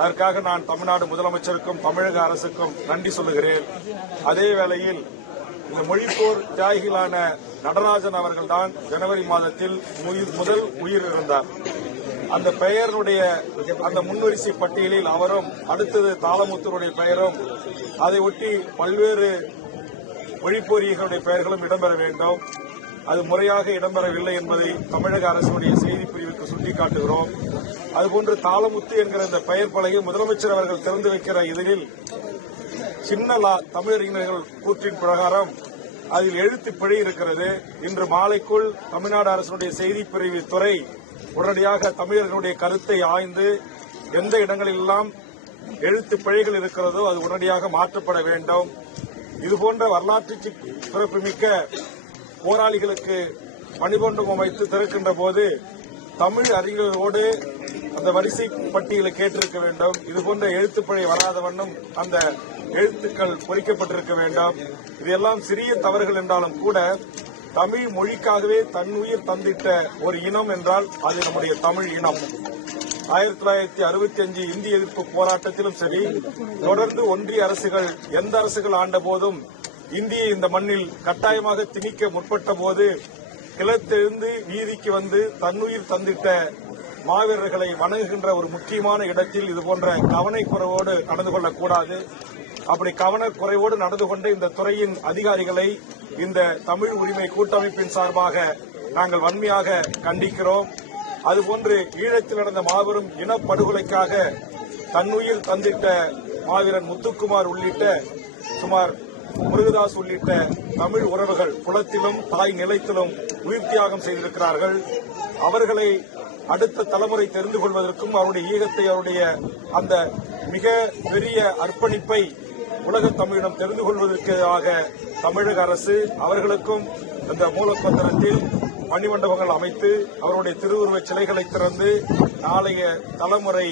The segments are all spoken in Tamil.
அதற்காக நான் தமிழ்நாடு முதலமைச்சருக்கும் தமிழக அரசுக்கும் நன்றி சொல்லுகிறேன். அதே வேளையில் இந்த மொழிப்போர் தியாகிகளான நடராஜன் அவர்கள்தான் ஜனவரி மாதத்தில் முதல் உயிர் இருந்தார். அந்த பெயருடைய அந்த முன்வரிசை பட்டியலில் அவரும், அடுத்தது தாளமுத்தருடைய பெயரும், அதை ஒட்டி பல்வேறு மொழிப்போரியர்களுடைய பெயர்களும் இடம்பெற வேண்டும். அது முறையாக இடம்பெறவில்லை என்பதை தமிழக அரசுடைய செய்திப் பிரிவுக்கு சுட்டிக்காட்டுகிறோம். அதுபோன்று தாளமுத்து என்கிற இந்த பெயர் பலகை முதலமைச்சர் அவர்கள் திறந்து வைக்கிற இதழில் சின்ன தமிழறிஞர்கள் கூற்றின் பிரகாரம் அதில் எழுத்து பிழை இருக்கிறது. இன்று மாலைக்குள் தமிழ்நாடு அரசுடைய செய்திப் பிரிவு துறை உடனடியாக தமிழர்களுடைய கருத்தை ஆய்ந்து எந்த இடங்களெல்லாம் எழுத்து பிழைகள் இருக்கிறதோ அது உடனடியாக மாற்றப்பட வேண்டும். இதுபோன்ற வரலாற்று சிறப்புமிக்க போராளிகளுக்கு மணிமண்டபம் அமைத்து திறக்கின்ற போது தமிழ் அறிஞர்களோடு அந்த வரிசை பட்டியலை கேட்டிருக்க வேண்டும். இதுபோன்ற எழுத்துப்பிழை வராத வண்ணம் அந்த எழுத்துக்கள் பொறிக்கப்பட்டிருக்க வேண்டும். இதெல்லாம் சிறிய தவறுகள் என்றாலும் கூட தமிழ் மொழிக்காகவே தன்னுயிர் தந்திட்ட ஒரு இனம் என்றால் அது நம்முடைய தமிழ் இனம். 1965 இந்திய எதிர்ப்பு போராட்டத்திலும் சரி, தொடர்ந்து ஒன்றிய அரசுகள் எந்த அரசுகள் ஆண்ட போதும் இந்தியை இந்த மண்ணில் கட்டாயமாக திணிக்க முற்பட்ட போது கிளத்தெழுந்து வீதிக்கு வந்து தன்னுயிர் தந்திட்ட மாவீரர்களை வணங்குகின்ற ஒரு முக்கியமான இடத்தில் இதுபோன்ற கவனக்குறைவோடு நடந்து கொள்ளக்கூடாது. அப்படி கவனக்குறைவோடு நடந்து கொண்ட இந்த துறையின் அதிகாரிகளை இந்த தமிழ் உரிமை கூட்டமைப்பின் சார்பாக நாங்கள் வன்மையாக கண்டிக்கிறோம். அதுபோன்று ஈழத்தில் நடந்த மாபெரும் இனப்படுகொலைக்காக தன்னுயிர் தந்திட்ட மாவீரன் முத்துக்குமார் உள்ளிட்ட சுமார் முருகதாஸ் உள்ளிட்ட தமிழ் உறவுகள் குலத்திலும் தாய் நிலத்திலும் உயிர் தியாகம் செய்திருக்கிறார்கள். அவர்களை அடுத்த தலைமுறை தெரிந்து கொள்வதற்கும் அவருடைய ஈகத்தை, அவருடைய அந்த மிக பெரிய அர்ப்பணிப்பை உலக தமிழிடம் தெரிந்து கொள்வதற்காக தமிழக அரசு அவர்களுக்கும் இந்த மூலப்பத்திரத்தில் மணிமண்டபங்கள் அமைத்து அவருடைய திருவுருவச் சிலைகளை திறந்து நாளைய தலைமுறை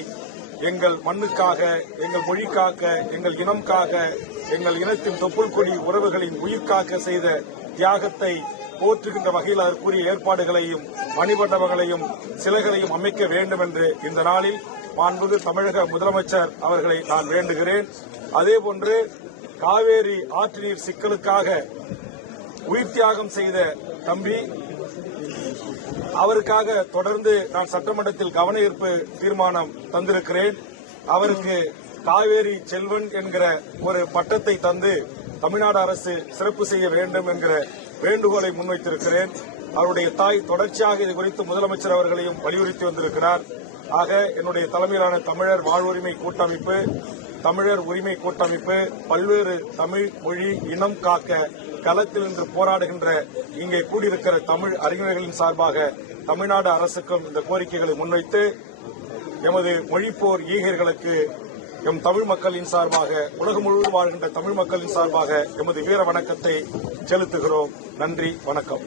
எங்கள் மண்ணுக்காக, எங்கள் மொழிக்காக, எங்கள் இனம்காக, எங்கள் இனத்தின் தொப்புள் கொடி உறவுகளின் உயிர்காக்க செய்த தியாகத்தை போற்றுகின்ற வகையில் அதற்குரிய ஏற்பாடுகளையும் மணிமண்டபங்களையும் சிலைகளையும் அமைக்க வேண்டும் என்று இந்த நாளில் மாண்புமிகு தமிழக முதலமைச்சர் அவர்களை நான் வேண்டுகிறேன். அதேபோன்று காவேரி ஆற்று நீர் சிக்கலுக்காக உயிர் தியாகம் செய்த தம்பி, அவருக்காக தொடர்ந்து நான் சட்டமன்றத்தில் கவன ஈர்ப்பு தீர்மானம் தந்திருக்கிறேன். அவருக்கு காவேரி செல்வன் என்கிற ஒரு பட்டத்தை தந்து தமிழ்நாடு அரசு சிறப்பு செய்ய வேண்டும் என்கிற வேண்டுகோளை முன்வைத்திருக்கிறேன். அவருடைய தாய் தொடர்ச்சியாக இது குறித்து முதலமைச்சர் அவர்களையும் வலியுறுத்தி வந்திருக்கிறார். ஆக என்னுடைய தலைமையிலான தமிழர் வாழ்வுரிமை கூட்டமைப்பு, தமிழர் உரிமை கூட்டமைப்பு பல்வேறு தமிழ் மொழி இனம் காக்க களத்தில் நின்று போராடுகின்ற இங்கே கூடியிருக்கிற தமிழ் அறிஞர்களின் சார்பாக தமிழ்நாடு அரசுக்கும் இந்த கோரிக்கைகளை முன்வைத்து எமது மொழிப்போர் ஈகர்களுக்கு எம் தமிழ் மக்களின் சார்பாக, உலகம் முழுவதும் வாழ்கின்ற தமிழ் மக்களின் சார்பாக எமது வீர வணக்கத்தை செலுத்துகிறோம். நன்றி, வணக்கம்.